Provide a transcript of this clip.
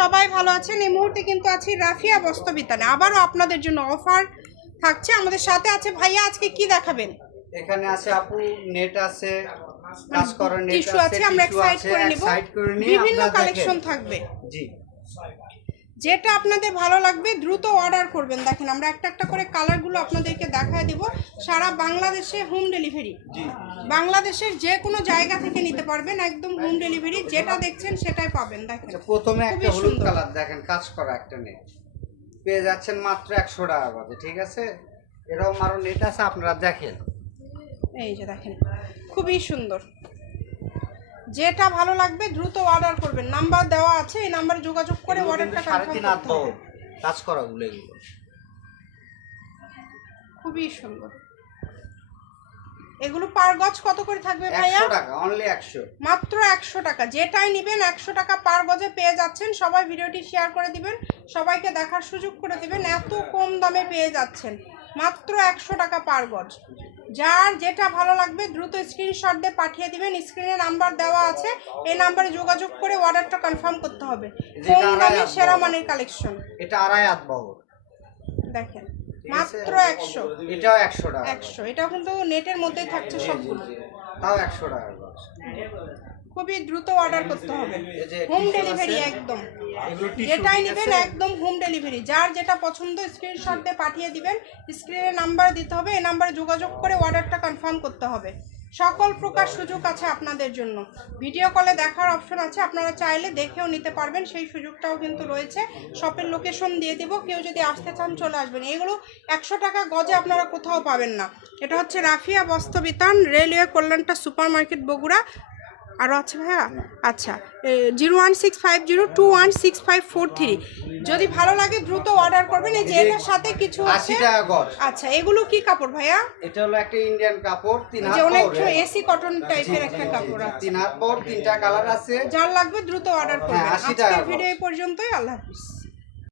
সবাই ভালো আছেন। এই মুহূর্তে কিন্তু আছি রাফিয়া বস্ত্রবিতানে। আবারও আপনাদের জন্য অফার থাকছে। আমাদের সাথে আছে ভাইয়া। আজকে কি দেখাবেন? এখানে আছে আপু, নেট আছে, কাজ করার নেট টিস্যু আছে, আমরা এক সাইড করে নিব। বিভিন্ন কালেকশন থাকবে। জি, যেটা আপনাদের ভালো লাগবে দ্রুত অর্ডার করবেন। দেখেন আমরা একটা একটা করে কালারগুলো আপনাদেরকে দেখায় দেব। সারা বাংলাদেশে হোম ডেলিভারি, বাংলাদেশের যে কোনো জায়গা থেকে নিতে পারবেন, একদম হোম ডেলিভারি। যেটা দেখছেন সেটাই পাবেন। দেখেন প্রথমে একটা হলুদ কালার দেখেন, কাজ করা একটা নেট পেয়ে যাচ্ছেন মাত্র 100 টাকা করে। ঠিক আছে, এরকম আরো নেট আছে, আপনারা দেখেন। এই যে দেখেন, খুবই সুন্দর। যেটা ভালো লাগবে দ্রুত অর্ডার করবেন। নাম্বার দেওয়া আছে, এই নাম্বারে যোগাযোগ করে অর্ডারটা কনফার্ম করতে হবে। কাজ করা গুলো এগুলো খুবই সুন্দর। এগুলো পার গজ কত করে থাকবে ভাইয়া? 100 টাকা, অনলি 100, মাত্র 100 টাকা। যেটাই নেবেন 100 টাকা পার গজে পেয়ে যাচ্ছেন। সবাই ভিডিওটি শেয়ার করে দিবেন, সবাইকে দেখার সুযোগ করে দিবেন। এত কম দামে পেয়ে যাচ্ছেন মাত্র 100 টাকা পার গজ। যার যেটা ভালো লাগবে দ্রুত স্ক্রিনশট দিয়ে পাঠিয়ে দিবেন। স্ক্রিনে নাম্বার দেওয়া আছে, এই নাম্বারে যোগাযোগ করে অর্ডারটা কনফার্ম করতে হবে। কম দামে সেরা মানের কালেকশন। এটা আড়াই হাত বহর, দেখেন মাত্র 100। এটাও 100 টাকা। 100, এটাও কিন্তু নেটের মধ্যেই থাকছে সবগুলো। তাও 100 টাকা গজ। খুবই দ্রুত অর্ডার করতে হবে। হোম ডেলিভারি একদম। যেটাই নেবেন একদম হোম ডেলিভারি। যার যেটা পছন্দ স্ক্রিনশট দিয়ে পাঠিয়ে দিবেন। স্ক্রিনে নাম্বার দিতে হবে, এই নাম্বারে যোগাযোগ করে অর্ডারটা কনফার্ম করতে হবে। সকল প্রকার সুযোগ আছে আপনাদের জন্য। ভিডিও কলে দেখার অপশন আছে, আপনারা চাইলে দেখেও নিতে পারবেন, সেই সুযোগটাও কিন্তু রয়েছে। শপের লোকেশন দিয়ে দিব, কেউ যদি আসতে চান চলে আসবেন। এগুলো 100 টাকা গজে আপনারা কোথাও পাবেন না। এটা হচ্ছে Rafia বস্ত্রবিতান, railway কল্যাণটা super market, Bogura. আরও আছে ভাইয়া? আচ্ছা, 01650216543। যদি ভালো লাগে দ্রুত অর্ডার করবেন। এই যে এটার সাথে কিছু আছে। 80 টাকা গজ। আচ্ছা, এগুলো কি কাপড় ভাইয়া? এটা হলো একটা ইন্ডিয়ান কাপড়, 3 হাত যে অনেক বহরের। এসি কটন টাইপের একটা কাপড় আছে। 3 হাত বহর, 3টা কালার আছে। যার লাগবে দ্রুত অর্ডার করবেন। 80 টাকা আজকের গজ। ভিডিও এই পর্যন্তই। আল্লাহ হাফিজ।